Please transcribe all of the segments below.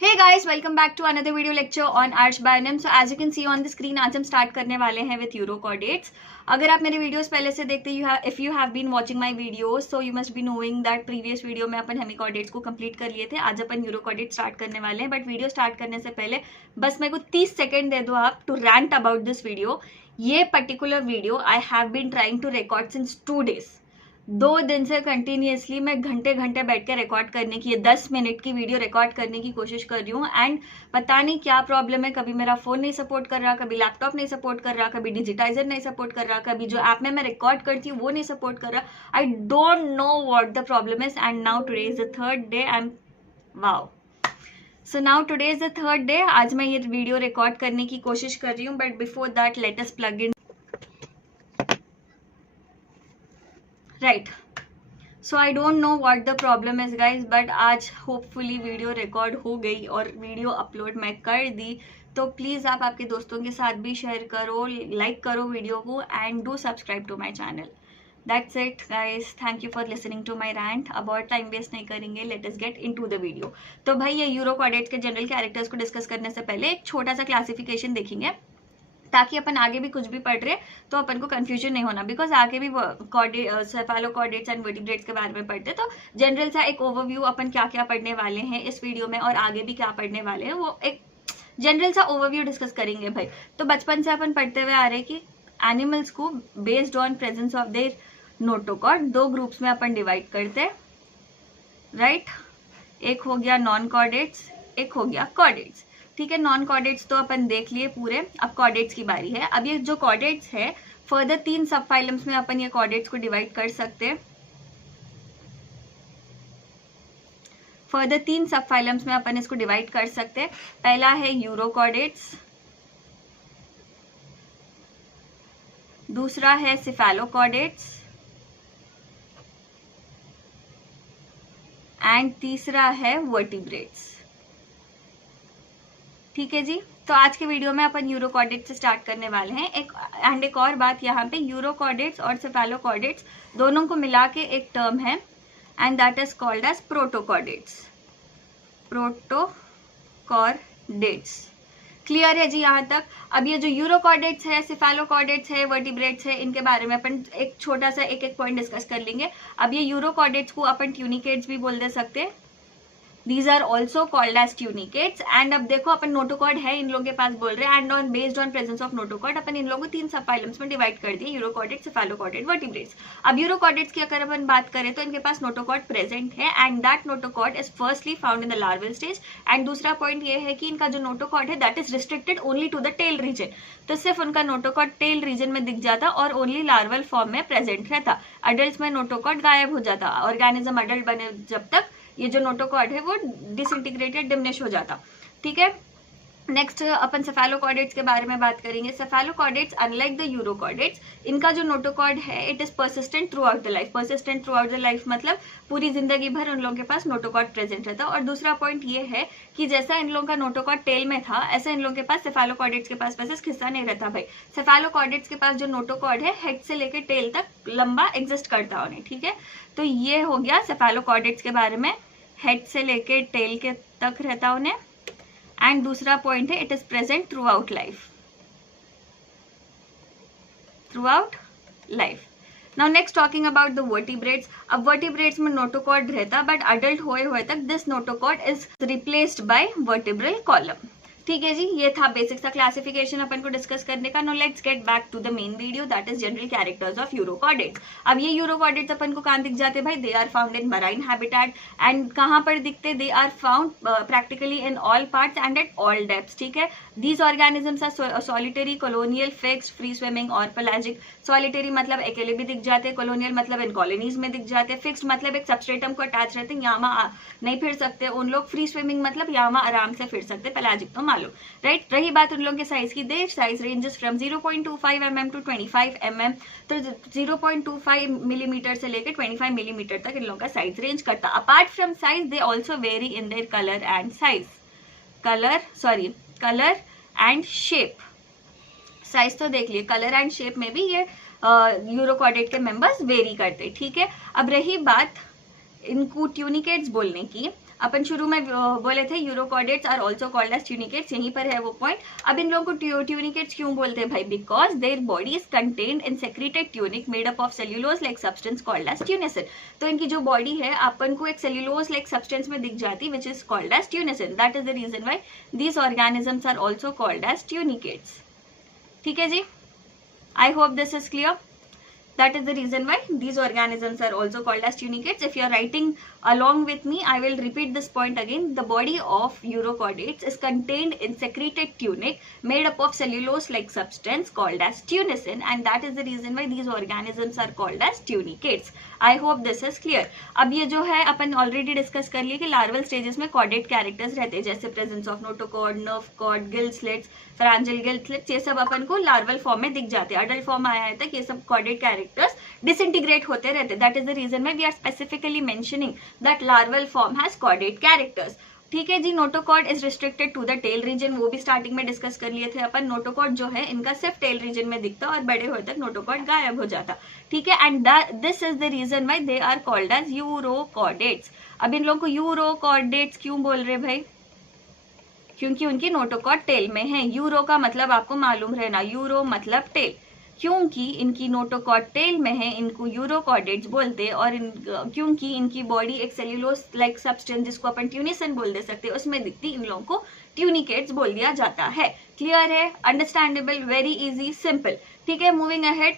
Hey guys, welcome back to another video lecture on Arch Bynum. So as you can see on the screen, आज हम start करने वाले हैं with Euro coordinates. अगर आप मेरे वीडियोस पहले से देखते if you have been watching my videos, so you must be knowing that previous video में अपन hemi coordinates को complete कर लिए थे. आज अपन Euro coordinates स्टार्ट करने वाले हैं, but वीडियो स्टार्ट करने से पहले बस मेरे को 30 सेकेंड दे दो आप to rant about this video. ये particular video I have been trying to record since 2 days. 2 दिन से कंटिन्यूसली मैं घंटे घंटे बैठ के रिकॉर्ड करने की 10 मिनट की वीडियो रिकॉर्ड करने की कोशिश कर रही हूँ एंड पता नहीं क्या प्रॉब्लम है. कभी मेरा फोन नहीं सपोर्ट कर रहा, कभी लैपटॉप नहीं सपोर्ट कर रहा, कभी डिजिटाइजर नहीं सपोर्ट कर रहा, कभी जो ऐप में मैं रिकॉर्ड करती हूँ वो नहीं सपोर्ट कर रहा. I don't know what the problem is and now today is the third day. I am wow. So now today is the third day. आज मैं ये वीडियो रिकॉर्ड करने की कोशिश कर रही हूँ, but before that let us plug in. Right. So I don't know what the problem is guys, but आज होपफुली वीडियो रिकॉर्ड हो गई और वीडियो अपलोड मैं कर दी. तो प्लीज़ आप आपके दोस्तों के साथ भी शेयर करो, लाइक करो वीडियो को and do subscribe to my channel. That's it guys. Thank you for listening to my rant. अब और टाइम वेस्ट नहीं करेंगे, let us get into the video. तो भाई ये यूरो कोऑर्डिनेट्स के जनरल कैरेक्टर्स को डिस्कस करने से पहले एक छोटा सा क्लासिफिकेशन देखेंगे ताकि अपन आगे भी कुछ भी पढ़ रहे तो अपन को कंफ्यूजन नहीं होना, बिकॉज आगे भी सेफालो कोऑर्डिनेट्स एंड वर्टिब्रेट्स के बारे में पढ़ते. तो जनरल सा एक ओवरव्यू अपन क्या क्या पढ़ने वाले हैं इस वीडियो में और आगे भी क्या पढ़ने वाले हैं वो एक जनरल सा ओवरव्यू डिस्कस करेंगे भाई. तो बचपन से अपन पढ़ते हुए आ रहे कि एनिमल्स को based on presence of their notochord 2 groups में अपन डिवाइड करते, राइट. एक हो गया नॉन कोऑर्डिनेट्स, एक हो गया कोऑर्डिनेट्स. ठीक है, नॉन कोऑर्डिनेट्स तो अपन देख लिए पूरे. अब कोऑर्डिनेट्स की बारी है. अब ये जो कोऑर्डिनेट्स है फर्दर 3 सब फाइलम्स में अपन ये कोऑर्डिनेट्स को डिवाइड कर सकते हैं. फर्दर 3 सब फाइलम्स में अपन इसको डिवाइड कर सकते हैं. पहला है यूरो कोऑर्डिनेट्स, दूसरा है सेफालो कोऑर्डिनेट्स एंड तीसरा है वर्टिब्रेट्स. ठीक है जी. तो आज के वीडियो में अपन यूरो कोऑर्डिनेट्स से स्टार्ट करने वाले हैं. एक और बात यहाँ पे, यूरो कोऑर्डिनेट्स और सेफालो कोऑर्डिनेट्स दोनों को मिला के एक टर्म है and that is called as protochordates. Protochordates clear है जी यहाँ तक. अब ये जो यूरो कोऑर्डिनेट्स है, सेफालो कोऑर्डिनेट्स है, वर्टिब्रेट्स है, इनके बारे में अपन एक छोटा सा एक पॉइंट डिस्कस कर लेंगे. अब ये यूरो कोऑर्डिनेट्स को अपन ट्यूनिकेट्स भी बोल दे सकते हैं. These are also called as tunicates. And अब देखो अपन नोटोकॉर्ड है इन लोगों के पास बोल रहे हैं and on based on presence of notochord अपन इन लोगों को 3 सब फाइलम्स में डिवाइड कर दिए, urochordates, cephalochordate, vertebrates. अब यूरो कोऑर्डिनेट्स की अगर अपन बात करें तो इनके पास नोटोकॉर्ड प्रेजेंट है and that notochord is firstly found in the larval stage. And दूसरा पॉइंट ये है कि इनका जो नोटोकॉर्ड है that is restricted only to the tail region. तो सिर्फ उनका नोटोकॉर्ड टेल रीजन में दिख जाता और ओनली लार्वल फॉर्म में प्रेजेंट रहता. अडल्ट में नोटोकॉर्ड गायब हो जाता. ऑर्गेनिज्म अडल्ट बने जब तक ये जो नोटोकॉर्ड है वो डिसइंटीग्रेटेड, डिमिनिश हो जाता. ठीक है. नेक्स्ट अपन सेफालो कोऑर्डिनेट्स के बारे में बात करेंगे. Cephalochordates unlike the urochordates, इनका जो नोटोकॉर्ड है it is persistent throughout the life. Persistent throughout the life मतलब पूरी जिंदगी भर उन लोगों के पास नोटोकॉर्ड प्रेजेंट रहता. और दूसरा पॉइंट ये है कि जैसा इन लोगों का नोटोकॉर्ड टेल में था ऐसा इन लोगों के पास सेफालो कोऑर्डिनेट्स के पास वैसे खिस्सा नहीं रहता भाई. सेफालो कोऑर्डिनेट्स के पास जो नोटोकॉर्ड है हेड से लेकर टेल तक लंबा एग्जिस्ट करता उन्हें. ठीक है. तो ये हो गया सेफालो कोऑर्डिनेट्स के बारे में, हेड से लेके टेल के तक रहता उन्हें. एंड दूसरा पॉइंट है it is present through out life. Through out life. Now next talking about the vertebrates. अब वर्टिब्रेट्स में नोटोकॉर्ड रहता बट अडल्ट होए तक this notochord is replaced by vertebral column. ठीक है जी. ये था बेसिक सा क्लासिफिकेशन अपन को डिस्कस करने का. No let's get back to the main video that is general characters of urochordates. अब ये यूरो कोऑर्डिनेट्स अपन को कहाँ दिख जाते भाई? They are found in marine habitat. And कहाँ पर दिखते? They are found practically in all parts and at all depths. ठीक है. These organisms are solitary, colonial, fixed, free swimming और पेलाजिक. सॉलिटरी मतलब अकेले भी दिख जाते, कॉलोनियल मतलब इन कॉलोनीज में दिख जाते, फिक्स्ड मतलब एक सबस्ट्रेटम को अटैच रहते, यहाँ नहीं फिर सकते उन लोग, फ्री स्विमिंग मतलब यहाँ आराम से फिर सकते, पेलाजिक तो मालूम, राइट. रही बात उन लोगों के साइज की, their size ranges from 0.25 mm to 25 mm. तो 0.25 मिलीमीटर से लेकर 25 मिलीमीटर तक इन लोगों का साइज रेंज करता. Apart from size they also very in their colour and size. Colour and shape. Size तो देख लिए, कलर एंड शेप में भी ये यूरो कोऑर्डिनेट के मेंबर्स वेरी करते. ठीक है. अब रही बात इनको ट्यूनिकेट्स बोलने की, अपन शुरू में बोले थे urochordates are also called as tunicates, यहीं पर है वो पॉइंट। अब इन लोगों को ट्यूनिकेट्स क्यों बोलते हैं भाई? Because their body is contained in secreted tunic made up of cellulose like substance called as tunicin. तो इनकी जो बॉडी है अपन को एक सेल्यूलोज लाइक सब्सटेंस में दिख जाती which is called as tunicin. That is the reason why these organisms are also called as tunicates. ठीक है जी, I hope this is clear. That is the reason why these organisms are also called as tunicates. If you are writing along with me, I will repeat this point again. The body of Urochordates is contained in secreted tunic made up of cellulose-like substance called as tunisin, and that is the reason why these organisms are called as tunicates. I hope this is clear. अब ये जो है अपन already discuss कर लिए कि larval stages में chordate characters रहते हैं, जैसे presence of notochord, nerve cord, gill slits, pharyngeal gill slits, ये सब अपन को लार्वल फॉर्म में दिख जाते हैं। अडल्ट फॉर्म आया है तक ये सब कॉर्डेट कैरेक्टर्स डिसइंटीग्रेट होते रहते हैं। That is the reason why we are specifically mentioning that larval form has chordate characters. ठीक है जी, notochord is restricted to the tail region, वो भी स्टार्टिंग में डिस्कस कर लिए थे अपन। नोटोकॉर्ड जो है इनका सिर्फ टेल रीजन में दिखता और बड़े होए तक नोटोकॉर्ड गायब हो जाता। ठीक है, and this is the reason why they are called as urochordates. अब इन लोगों को यूरोकॉर्डेट्स क्यों बोल रहे भाई? क्योंकि उनकी नोटोकॉर्ड टेल में है। यूरो का मतलब आपको मालूम रहना, यूरो मतलब टेल। क्योंकि इनकी नोटोकॉर्ड टेल में है, इनको यूरोकॉर्डेट्स बोलते। और क्योंकि इनकी बॉडी एक सेल्यूलोज लाइक सब्सटेंस जिसको अपन ट्यूनिसन बोल दे सकते हैं उसमें दिखती, इन लोगों को ट्यूनिकेट्स बोल दिया जाता है। क्लियर है? Understandable, very easy, simple. ठीक है, moving ahead.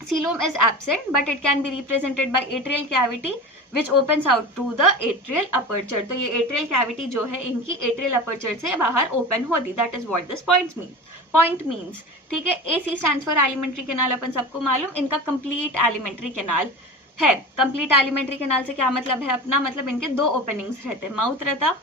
Coelom is absent but it can be represented by atrial cavity which opens out to the atrial aperture। तो ये एट्रियल कैविटी जो है इनकी एट्रियल अपर्चर से बाहर ओपन होती। That is what this point means. ठीक है, AC stands for alimentary canal, अपन सबको मालूम, इनका कंप्लीट एलिमेंट्री कैनाल है। कंप्लीट एलिमेंट्री कैनाल से क्या मतलब है अपना? मतलब इनके दो ओपनिंग्स रहते हैं, माउथ रहता,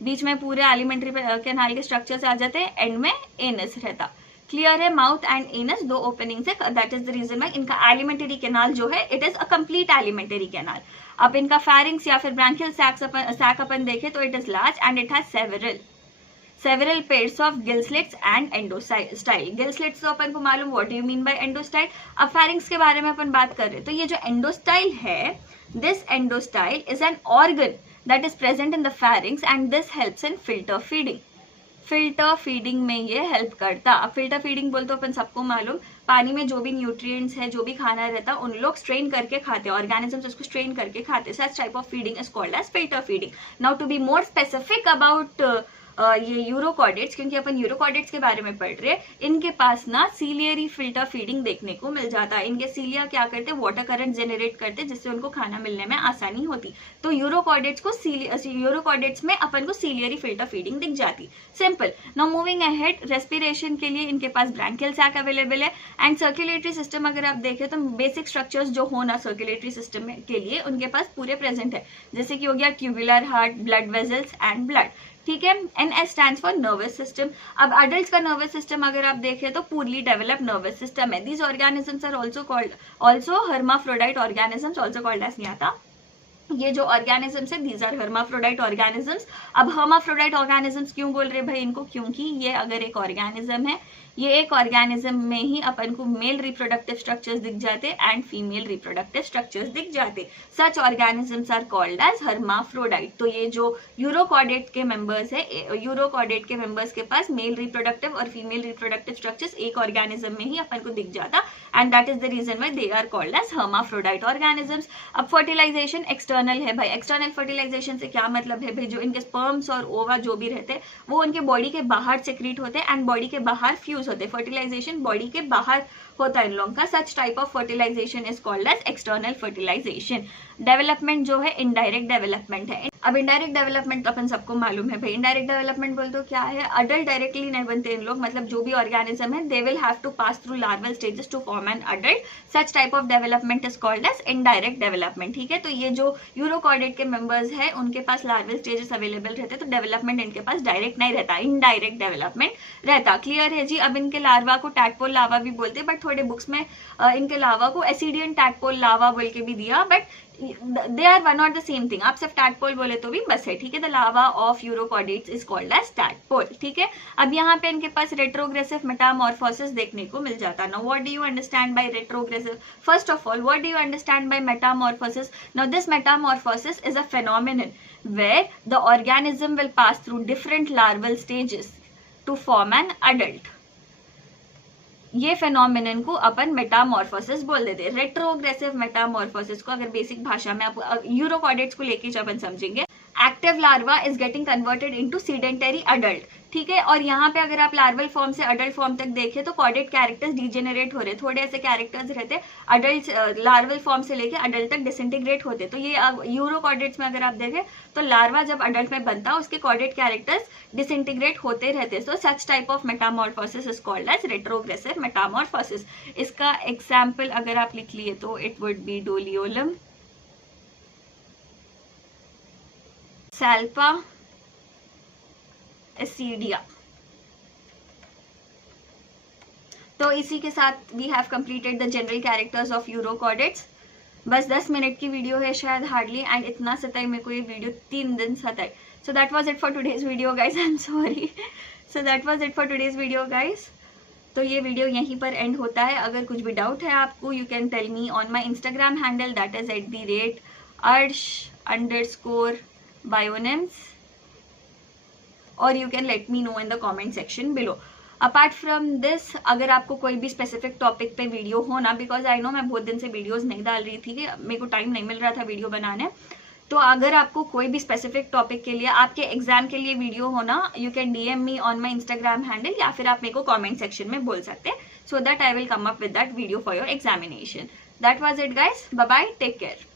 बीच में पूरे एलिमेंट्री कैनाल के स्ट्रक्चर से आ जाते हैं, एंड में एनस रहता। क्लियर है? माउथ एंड एनस दो ओपनिंग्स है। That is the reason why इनका एलिमेंटरी कैनाल जो है it is a complete alimentary canal. अब इनका फेरिंक्स या फिर ब्रांकियल सैक अपन देखे तो it is large and it has several pairs of gill slits and endostyle। gill slits तो अपन को मालूम, what do you mean by endostyle? अब pharynx के बारे में अपन बात कर रहे हैं, तो ये जो endostyle है, this endostyle is an organ that is present in the pharynx and this helps in filter feeding। Filter feeding में ये हेल्प करता। अब फिल्टर फीडिंग बोल तो अपन सबको मालूम, पानी में जो भी न्यूट्रिएंट्स है, जो भी खाना रहता, उन लोग स्ट्रेन करके खाते, ऑर्गेनिजम्स उसको स्ट्रेन करके खाते। Such type of feeding is called as filter feeding. Now to be more specific about ये यूरोकॉर्डेट्स, क्योंकि अपन यूरोकॉर्डेट्स के बारे में पढ़ रहे हैं, इनके पास ना सीलियरी फिल्टर फीडिंग देखने को मिल जाता है। इनके सीलिया क्या करते, वाटर करंट जनरेट करते जिससे उनको खाना मिलने में आसानी होती। तो यूरोकॉर्डेट्स में अपन को सीलियरी फिल्टर फीडिंग दिख जाती। Simple. Now moving ahead, respiration के लिए इनके पास ब्रैंकियल सैक अवेलेबल है एंड सर्कुलेटरी सिस्टम अगर आप देखें तो बेसिक स्ट्रक्चर्स जो होना सर्कुलेटरी सिस्टम के लिए उनके पास पूरे प्रेजेंट है, जैसे कि हो गया tubular heart, blood vessels and blood. ठीक है, NS stands for nervous system. अब अडल्ट का नर्वस सिस्टम अगर आप देखें तो पूर्ली डेवलप नर्वस सिस्टम है। These organisms are also hermaphrodite organisms, also called as नहीं आता। ये जो ऑर्गेनिजम्स है दीज आर हर्माफ्रोडाइट ऑर्गेनिजम्स। अब हर्माफ्रोडाइट ऑर्गेनिजम्स क्यों बोल रहे भाई इनको? क्योंकि ये अगर एक ऑर्गेनिज्म है, ये एक ऑर्गेनिज्म में ही अपन को मेल रिप्रोडक्टिव स्ट्रक्चर्स दिख जाते एंड फीमेल रिप्रोडक्टिव स्ट्रक्चर्स दिख जाते। Such organisms are called as hermaphrodite. तो ये जो यूरोकॉर्डेट के मेंबर्स है, यूरोकॉर्डेट के मेंबर्स के पास मेल रिप्रोडक्टिव और फीमेल रिप्रोडक्टिव स्ट्रक्चर्स एक ऑर्गेनिज्म में ही अपन को दिख जाता and that is the reason why they are called as hermaphrodite organisms. अब फर्टिलाइजेशन एक्सटर्नल है भाई। एक्सटर्नल फर्टिलाइजेशन से क्या मतलब है भाई? जो इनके स्पर्म्स और ओवा जो भी रहते हैं वो उनके बॉडी के बाहर सेक्रीट होते हैं एंड बॉडी के बाहर फ्यूज होते। फर्टिलाइजेशन बॉडी के बाहर होता है इन लोगों का। Such type of fertilization is called as external fertilization. Development जो है इनडायरेक्ट डेवलपमेंट है। अब इनडायरेक्ट डेवलपमेंट अपन सबको मालूम है भाई। इनडायरेक्ट डेवलपमेंट बोल तो क्या है? अडल्ट डायरेक्टली नहीं बनते इन लोग, मतलब जो भी ऑर्गेनिज्म है they will have to pass through larval stages to form an adult. Such type of development is called as indirect development. ठीक है, तो ये जो यूरोकॉर्डेट के मेंबर्स है उनके पास लार्वल स्टेजेस अवेलेबल रहते हैं, तो डेवलपमेंट इनके पास डायरेक्ट नहीं रहता, इनडायरेक्ट डेवलपमेंट रहता। क्लियर है जी? अब इनके लार्वा को टैडपोल लावा भी बोलते हैं, बट थोड़े बुक्स में इनके लावा को एसिडियन टैडपोल लावा बोल के भी दिया, बट दे आर वन और द सेम थिंग, आप सिर्फ टैडपोल बोले तो भी बस है, ठीक है। The larva of urochordates is called as tadpole, ठीक है। अब यहाँ पे इनके पास रेट्रोग्रेसिव मेटामॉर्फोसिस देखने को मिल जाता। Now what do you understand by retrogressive? First of all, what do you understand by Metamorphosis? Now this Metamorphosis is a phenomenon where the organism will pass through different larval stages to form an adult. ये phenomenon को अपन Metamorphosis बोल देते हैं। Retrogressive Metamorphosis को अगर basic भाषा में आप यूरोकॉर्डेट्स को लेके अपन समझेंगे, active larva is getting converted into sedentary adult, ठीक है। और यहाँ पे अगर आप लार्वल फॉर्म से अडल्ट फॉर्म तक देखें तो कॉर्डेट कैरेक्टर्स डिजेनरेट हो रहे, थोड़े ऐसे कैरेक्टर्स रहते अडल्ट, लार्वल फॉर्म से लेके अडल्ट तक डिसइंटीग्रेट होते। तो ये यूरोकॉर्डेट्स में अगर आप देखें तो लार्वा जब अडल्ट में बनता है उसके कॉर्डेट कैरेक्टर्स डिसइंटीग्रेट होते रहते। So such type of metamorphosis is called as retrogressive metamorphosis. इसका एग्जाम्पल अगर आप लिख लिए तो it would be doliolum, salpa, ascidia. तो इसी के साथ we have completed the general characters of urochordates. बस 10 मिनट की वीडियो है शायद हार्डली, एंड इतना सताई मेरे को ये वीडियो 3 दिन सताई। So that was it for today's video guys, I am sorry. So that was it for today's video guys. तो ये वीडियो यहीं पर एंड होता है। अगर कुछ भी डाउट है आपको, you can tell me on my Instagram handle, that is @arsh_bionyms, और you can let me know in the comment section below. Apart from this, अगर आपको कोई भी स्पेसिफिक टॉपिक पे वीडियो हो ना, बिकॉज आई नो मैं बहुत दिन से वीडियोस नहीं डाल रही थी कि मेरे को टाइम नहीं मिल रहा था वीडियो बनाने, तो अगर आपको कोई भी स्पेसिफिक टॉपिक के लिए, आपके एग्जाम के लिए वीडियो हो ना, you can DM me on my Instagram handle, या फिर आप मेरे को कॉमेंट सेक्शन में बोल सकते हैं, so that I will come up with that video for your examination. That was it guys, bye bye, take care.